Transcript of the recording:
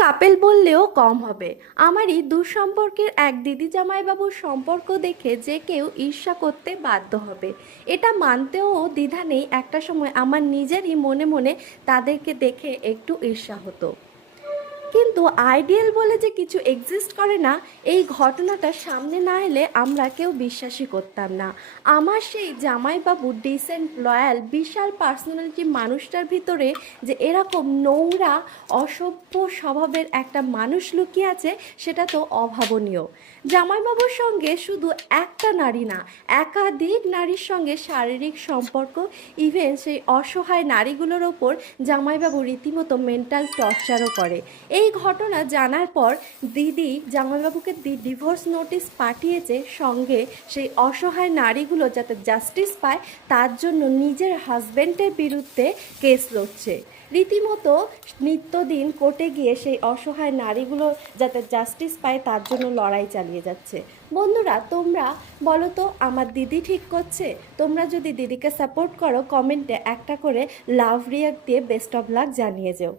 Couple বললেও কম হবে। আমারই দূরসম্পর্কের এক দিদি জামাইবাবুর সম্পর্ক দেখে যে কেউ ঈর্ষা করতে বাধ্য হবে, এটা মানতেও দ্বিধা নেই। একটা সময় আমার নিজেরই মনে মনে তাদেরকে দেখে একটু ঈর্ষা হতো। কিন্তু আইডিয়াল বলে যে কিছু এক্সিস্ট করে না, এই ঘটনাটা সামনে না এলে আমরা কেউ বিশ্বাসই করতাম না। আমার সেই জামাইবাবু ডিসেন্ট, লয়াল, বিশাল পার্সোনালিটি মানুষটার ভিতরে যে এরকম নোংরা, অসভ্য স্বভাবের একটা মানুষ লুকিয়ে আছে, সেটা তো অভাবনীয়। জামাইবাবুর সঙ্গে শুধু একটা নারী না, একাধিক নারীর সঙ্গে শারীরিক সম্পর্ক, ইভেন সেই অসহায় নারীগুলোর ওপর জামাইবাবু রীতিমতো মেন্টাল টর্চারও করে। এই ঘটনা জানার পর দিদি জামাইবাবুকে ডিভোর্স নোটিশ পাঠিয়েছে, সঙ্গে সেই অসহায় নারীগুলো যাতে জাস্টিস পায় তার জন্য নিজের হাজব্যান্ডের বিরুদ্ধে কেস লড়ছে। রীতিমতো নিত্যদিন কোর্টে গিয়ে সেই অসহায় নারীগুলো যাতে জাস্টিস পায় তার জন্য লড়াই চালিয়ে যাচ্ছে। বন্ধুরা, তোমরা বলো তো, আমার দিদি ঠিক করছে? তোমরা যদি দিদিকে সাপোর্ট করো, কমেন্টে একটা করে লাভ রিয়াক্ট দিয়ে বেস্ট অফ লাক জানিয়ে যেও।